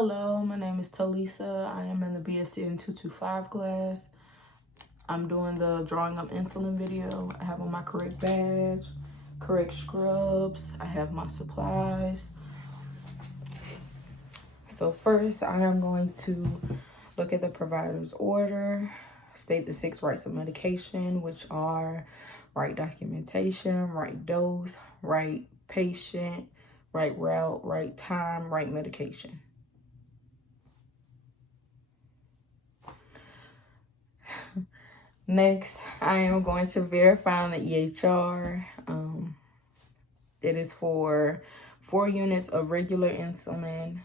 Hello, my name is Talisa. I am in the BSN 225 class. I'm doing the drawing of insulin video. I have on my correct badge, correct scrubs. I have my supplies. So first, I am going to look at the provider's order, state the 6 rights of medication, which are right documentation, right dose, right patient, right route, right time, right medication. Next, I am going to verify on the EHR. It is for 4 units of regular insulin,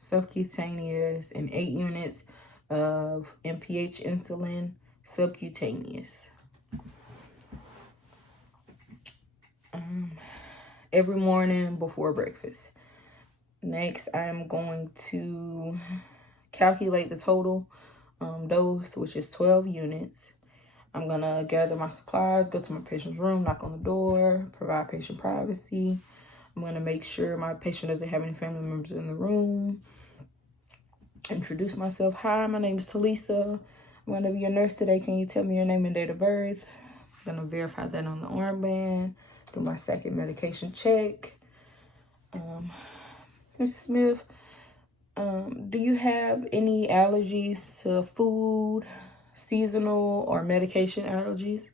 subcutaneous, and 8 units of MPH insulin, subcutaneous. Every morning before breakfast. Next, I am going to calculate the total dose, which is 12 units. I'm gonna gather my supplies, go to my patient's room, knock on the door, provide patient privacy. I'm gonna make sure my patient doesn't have any family members in the room. Introduce myself. Hi, my name is Talisa. I'm gonna be your nurse today. Can you tell me your name and date of birth? I'm gonna verify that on the armband. Do my second medication check. Ms. Smith, do you have any allergies to food, seasonal, or medication allergies?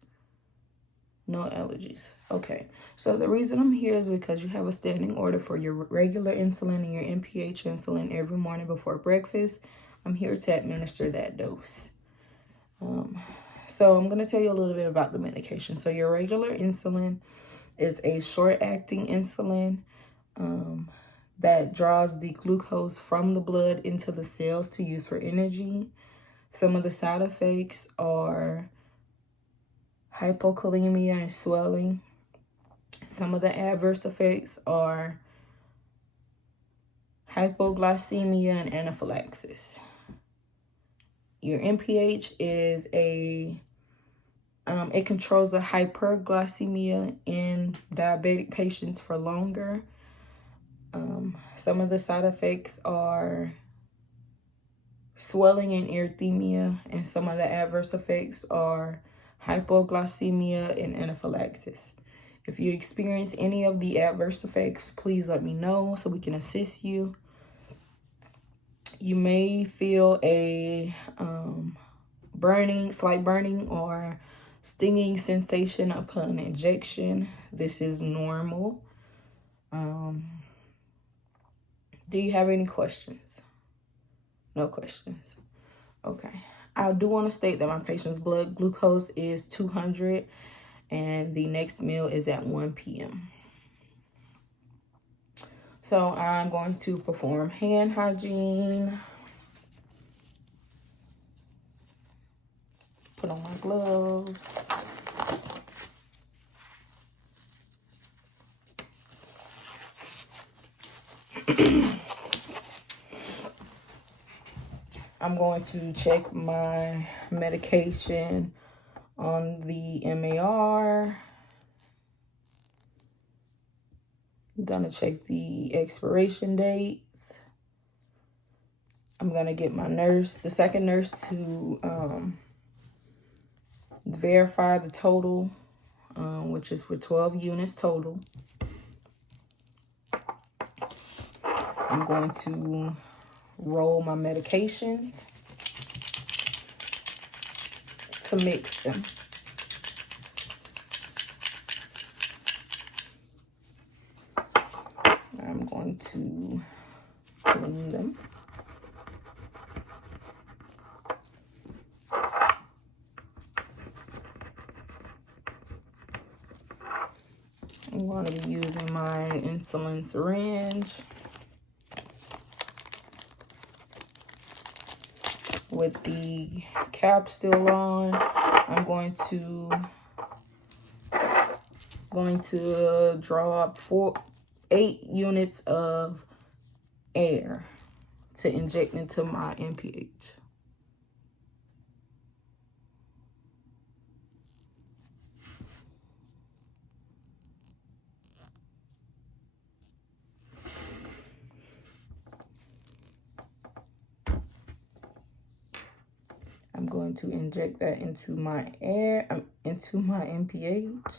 No allergies. Okay. So the reason I'm here is because you have a standing order for your regular insulin and your MPH insulin every morning before breakfast. I'm here to administer that dose. So I'm going to tell you a little bit about the medication. So your regular insulin is a short-acting insulin that draws the glucose from the blood into the cells to use for energy. Some of the side effects are hypokalemia and swelling. Some of the adverse effects are hypoglycemia and anaphylaxis. Your MPH is it controls the hyperglycemia in diabetic patients for longer. Some of the side effects are swelling and erythema, and some of the adverse effects are hypoglycemia and anaphylaxis. If you experience any of the adverse effects, please let me know so we can assist you. You may feel a slight burning or stinging sensation upon injection. This is normal. Do you have any questions? No questions. Okay. I do want to state that my patient's blood glucose is 200 and the next meal is at 1 p.m. So I'm going to perform hand hygiene. Put on my gloves. I'm going to check my medication on the MAR. I'm gonna check the expiration dates. I'm gonna get my nurse, the second nurse, to verify the total, which is for 12 units total. I'm going to roll my medications to mix them. I'm going to clean them. I'm going to be using my insulin syringe with the cap still on. I'm going to draw up 8 units of air to inject into my MPH. I'm going to inject that into my into my MPH,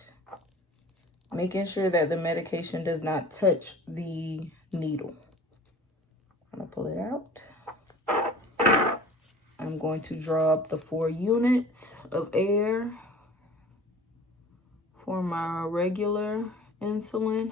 making sure that the medication does not touch the needle. I'm gonna pull it out. I'm going to draw up the 4 units of air for my regular insulin.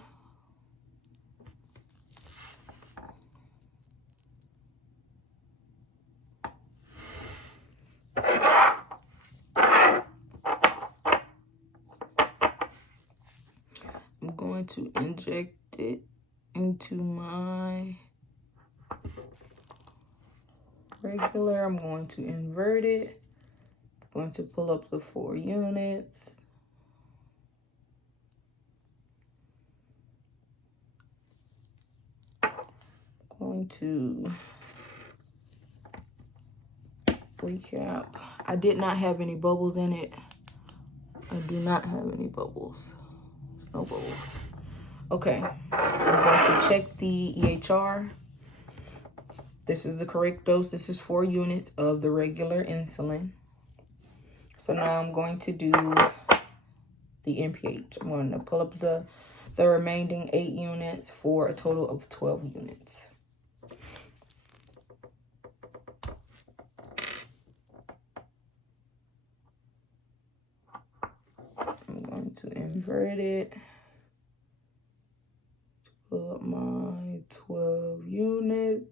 I'm going to inject it into my regular. I'm going to invert it. I'm going to pull up the 4 units. Going to recap. I did not have any bubbles in it. I do not have any bubbles. No bubbles. Okay, I'm going to check the EHR. This is the correct dose. This is 4 units of the regular insulin. So now I'm going to do the MPH. I'm going to pull up the remaining 8 units for a total of 12 units. I'm going to invert it. Pull up my 12 units.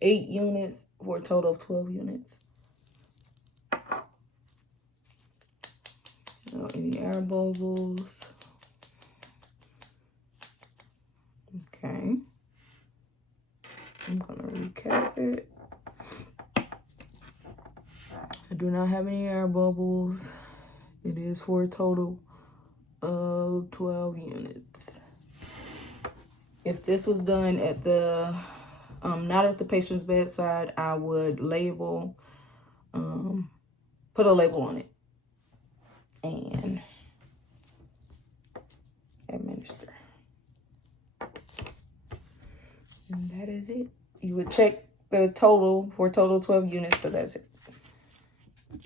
8 units for a total of 12 units. No, any air bubbles. Okay. I'm gonna recap it. I do not have any air bubbles. It is for a total of 12 units. If this was done at the, not at the patient's bedside, I would label, put a label on it and administer. And that is it. You would check the total for total 12 units, but that's it.